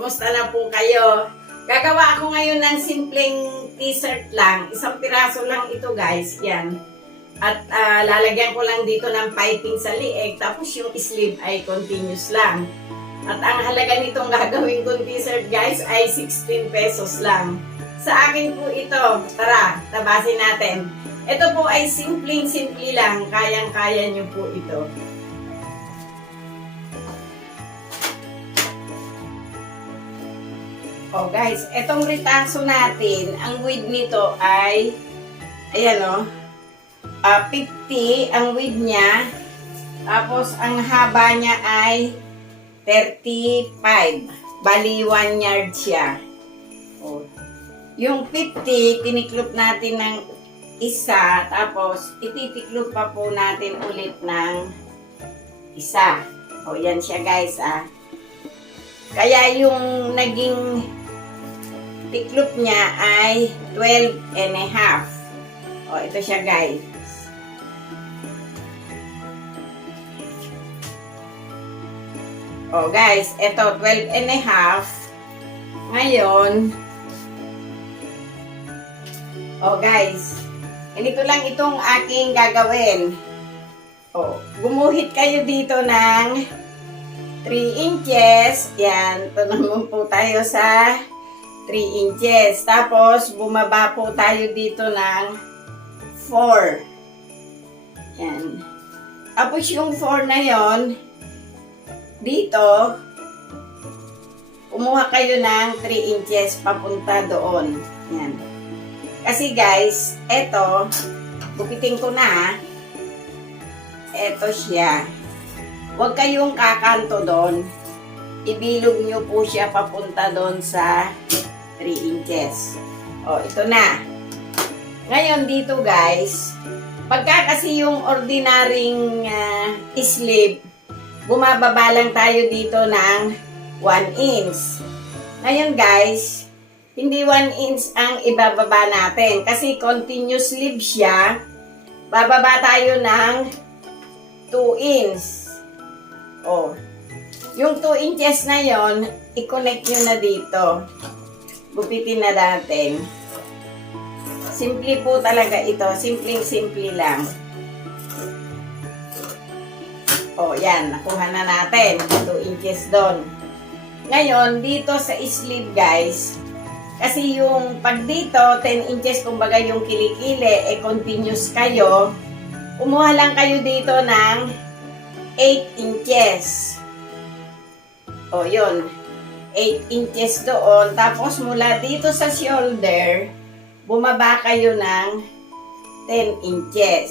Kumusta na po kayo? Gagawa ako ngayon ng simpleng t-shirt lang. Isang piraso lang ito guys. Yan. At lalagyan ko lang dito ng piping sa lieg. Tapos yung sleeve ay continuous lang. At ang halaga nitong gagawin kong t-shirt guys ay 16 pesos lang. Sa akin po ito. Tara, tabasin natin. Ito po ay simpleng-simple lang. Kayang-kaya nyo po ito. Oh guys, etong retaso natin, ang width nito ay, ayan o, 50 ang width niya. Tapos ang haba niya ay 35. Bali 1 yard siya. Oh. Yung 50, tiniklop natin ng isa. Tapos ititiklop pa po natin ulit ng isa. O yan siya guys ah. Kaya yung naging tiklop niya ay 12 and a half. O, ito siya guys. O guys, ito 12 and a half. Ngayon, o guys, ganito lang itong aking gagawin. O, gumuhit kayo dito ng 3 inches. Yan, ito naman po tayo sa 3 inches. Tapos, bumaba po tayo dito ng 4. Yan. Tapos, yung 4 na yon dito, kumuha kayo ng 3 inches papunta doon. Yan. Kasi guys, eto, bukitin ko na. Eto siya. Huwag kayong kakanto doon. Ibilog nyo po siya papunta doon sa 3 inches. O, ito na. Ngayon dito guys, pagka kasi yung ordinaryong sleeve, bumababa lang tayo dito ng 1 inch. Ngayon guys, hindi 1 inch ang ibababa natin. Kasi continuous sleeve siya. Bababa tayo ng 2 inch. O, yung 2 inches na yon, i-connect nyo na dito. Gupitin na natin. Simple po talaga ito. Simpleng-simple lang. O, yan. Nakuha na natin. 2 inches doon. Ngayon, dito sa sleeve, guys, kasi yung pag dito, 10 inches, kumbaga yung kilikili, continuous kayo, kumuha lang kayo dito ng 8 inches. O, yun. 8 inches doon. Tapos, mula dito sa shoulder, bumaba kayo ng 10 inches.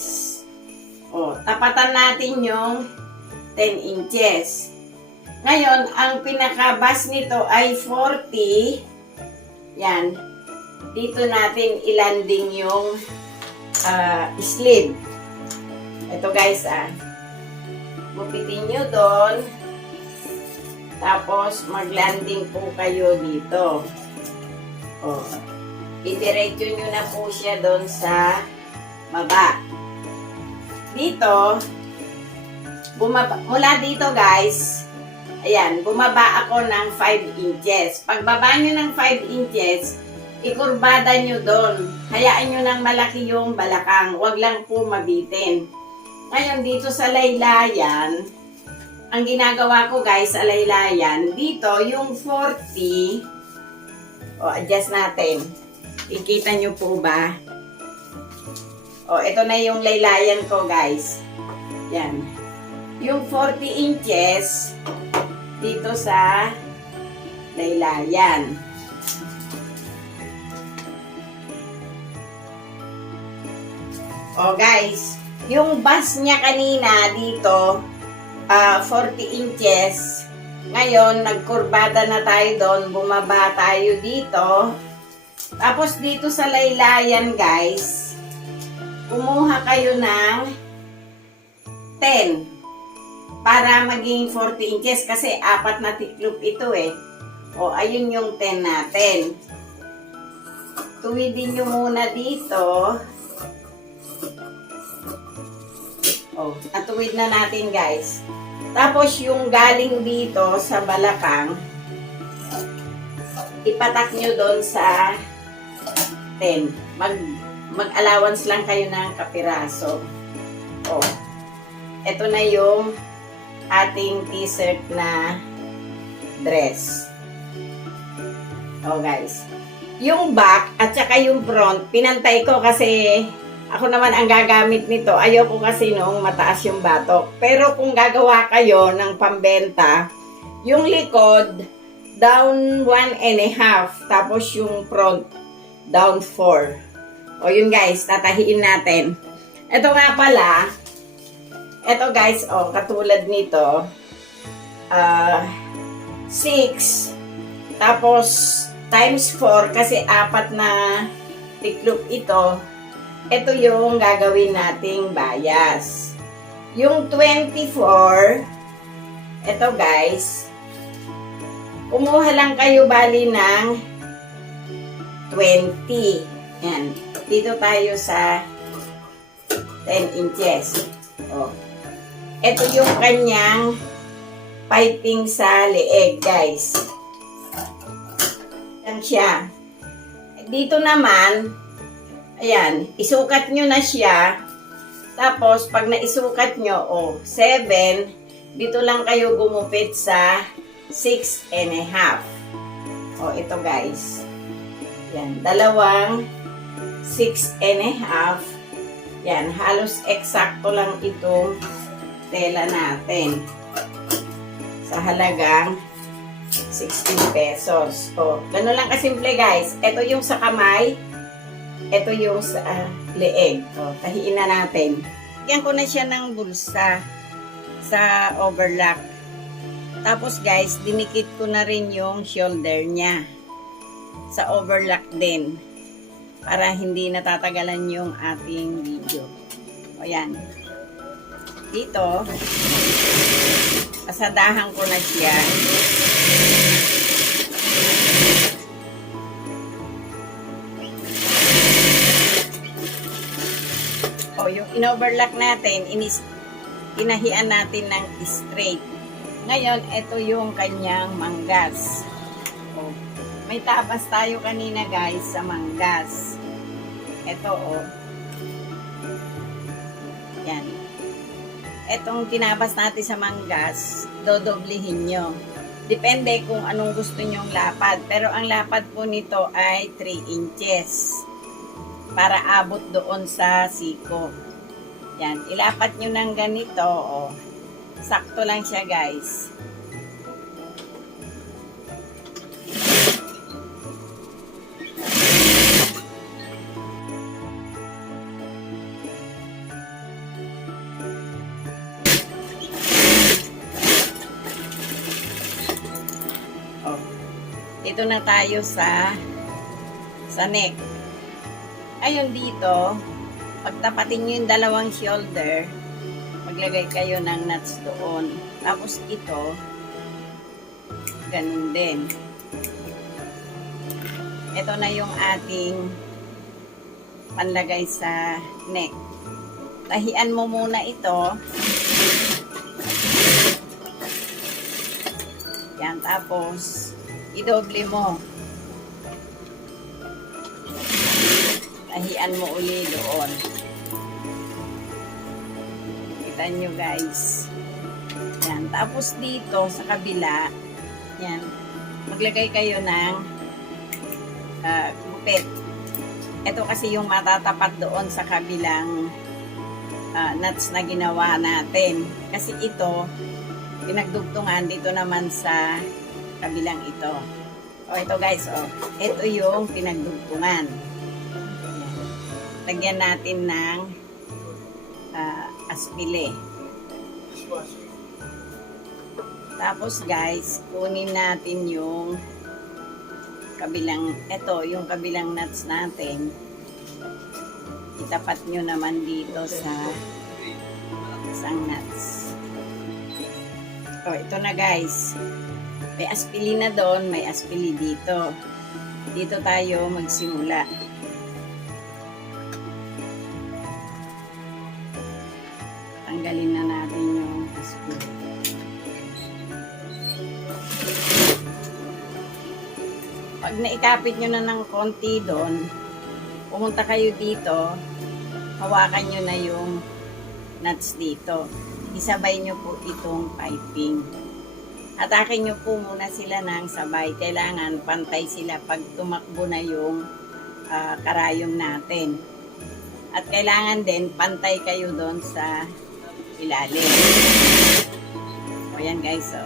O, tapatan natin yung 10 inches. Ngayon, ang pinakabas nito ay 40. Yan. Dito natin ilanding yung sleeve. Ito guys gupitin nyo doon. Tapos, mag-landing po kayo dito. O, idiretso nyo na po siya doon sa baba. Dito, mula dito guys, ayan, bumaba ako ng 5 inches. Pagbaba nyo ng 5 inches, ikurbada nyo doon. Hayaan nyo ng malaki yung balakang. Huwag lang po mabitin. Ngayon, dito sa laylayan, ang ginagawa ko guys sa laylayan, dito yung 40, o adjust natin. Ikita nyo po ba? O, ito na yung laylayan ko guys. Yan. Yung 40 inches, dito sa laylayan. O guys, yung bus niya kanina dito, 40 inches. Ngayon, nagkurbada na tayo doon. Bumaba tayo dito. Tapos, dito sa laylayan, guys, kumuha kayo ng 10 para maging 40 inches kasi 4 na tiklop ito eh. O, ayun yung 10 natin. Tuwidin nyo muna dito. O, natuwid na natin, guys. Tapos, yung galing dito sa balakang, ipatak nyo doon sa 10. Mag-allowance lang kayo ng kapiraso. O, ito na yung ating t-shirt na dress. O guys, yung back at saka yung front, pinantay ko kasi ako naman ang gagamit nito. Ayoko kasi nung mataas yung batok. Pero kung gagawa kayo ng pambenta, yung likod, down 1.5. Tapos yung front, down 4. O yun guys, tatahiin natin. Ito nga pala, ito guys, o katulad nito, 6, tapos times 4 kasi 4 na tiklop ito. Ito yung gagawin nating bias. Yung 24, ito guys, kumuha lang kayo bali ng 20. Yan. Dito tayo sa 10 inches. Oh. Ito yung kanyang piping sa leeg, guys. Yan siya. Dito naman, ayan, isukat nyo na siya. Tapos, pag naisukat nyo, 7, dito lang kayo gumupit sa 6.5. Ito guys. Yan, dalawang 6.5. Yan, halos eksakto lang itong tela natin. Sa halagang 16 pesos. Ganun lang kasimple guys. Ito yung sa kamay. Ito yung sa leeg. Tahiin na natin. Yan ko na siya ng bulsa sa overlock. Tapos guys, dinikit ko na rin yung shoulder niya sa overlock din para hindi natatagalan yung ating video. O yan. Dito, asadahan ko na siya. Yung in-overlock natin, inahian natin ng straight. Ngayon, ito yung kanyang manggas. May tapas tayo kanina guys sa manggas. Ito yan. Etong tinabas natin sa manggas, dodoblihin nyo. Depende kung anong gusto nyong lapad. Pero ang lapad po nito ay 3 inches. Para abot doon sa siko. Yan. Ilapat nyo ng ganito. Sakto lang siya guys. Dito na tayo sa neck. Ayun dito, pagtapatin nyo yung dalawang shoulder, maglagay kayo ng nuts doon. Tapos ito, ganun din. Ito na yung ating panlagay sa neck. Tahian mo muna ito. Yan, tapos idoble mo. Tahian mo uli doon. Kita nyo guys. Yan. Tapos dito sa kabila, yan, maglagay kayo ng gupit. Ito kasi yung matatapat doon sa kabilang nuts na ginawa natin. Kasi ito, pinagdugtungan dito naman sa kabilang ito. Ito guys, ito yung pinagdugtungan. Lagyan natin ng aspile. Tapos guys, kunin natin yung kabilang, yung kabilang nuts natin. Itapat nyo naman dito sa isang nuts. Ito na guys. May aspili na doon, may aspili dito. Dito tayo magsimula. Tanggalin na natin yung aspili. Pag naikapit nyo na ng konti doon, pumunta kayo dito, hawakan nyo na yung nuts dito. Isabay nyo po itong piping. Atakin nyo po muna sila ng sabay. Kailangan pantay sila pag tumakbo na yung karayom natin. At kailangan din pantay kayo doon sa ilalim. O yan guys, so.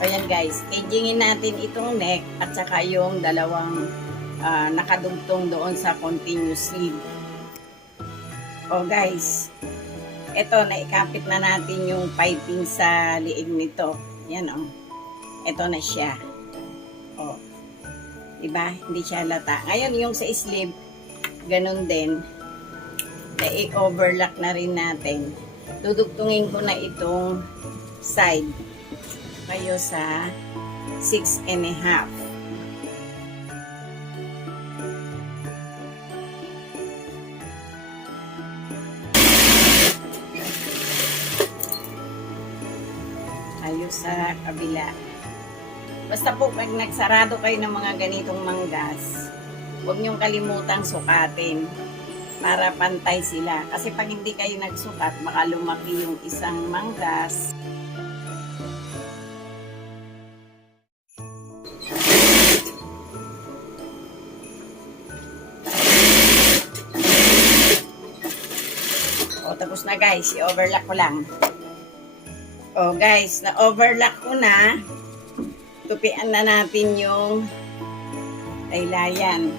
Ayan guys, agingin natin itong neck at saka yung dalawang nakadugtong doon sa continuous sleeve. O guys, ito naikapit na natin yung piping sa liig nito. Yan o. Ito na siya. O. Diba? Hindi siya lata. Ngayon yung sa sleeve, ganun din. I-overlock na rin natin. Dudugtungin ko na itong side kayo sa 6.5. Tayo sa kabila. Basta po pag nagsarado kayo ng mga ganitong manggas, huwag niyong kalimutang sukatin para pantay sila. Kasi pag hindi kayo nagsukat, baka lumaki yung isang manggas. O, tapos na guys. I-overlock ko lang. O guys, na-overlock ko na. Tupian na natin yung laylayan.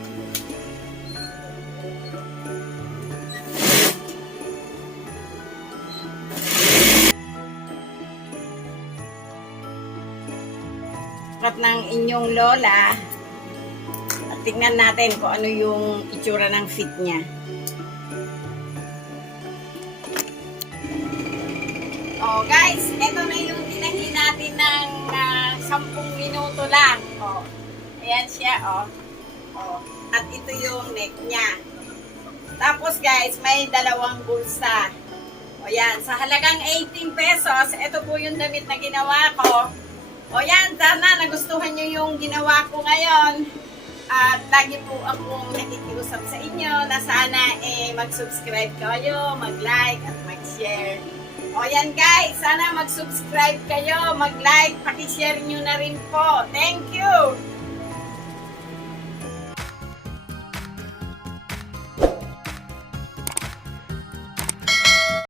Sukat ng inyong lola. At tingnan natin kung ano yung itsura ng fit niya. Oh, guys, ito na yung tinahin natin ng 10 minuto lang. Oh, ayan siya, oh. Oh, at ito yung neck niya. Tapos, guys, may dalawang bulsa. O, yan. Sa halagang 18 pesos, ito po yung damit na ginawa ko. O, yan. Sana nagustuhan nyo yung ginawa ko ngayon. At lagi po akong nakikiusap sa inyo na sana mag-subscribe kayo, mag-like at mag-share. O yan guys, sana mag-subscribe kayo, mag-like, paki-share nyo na rin po. Thank you!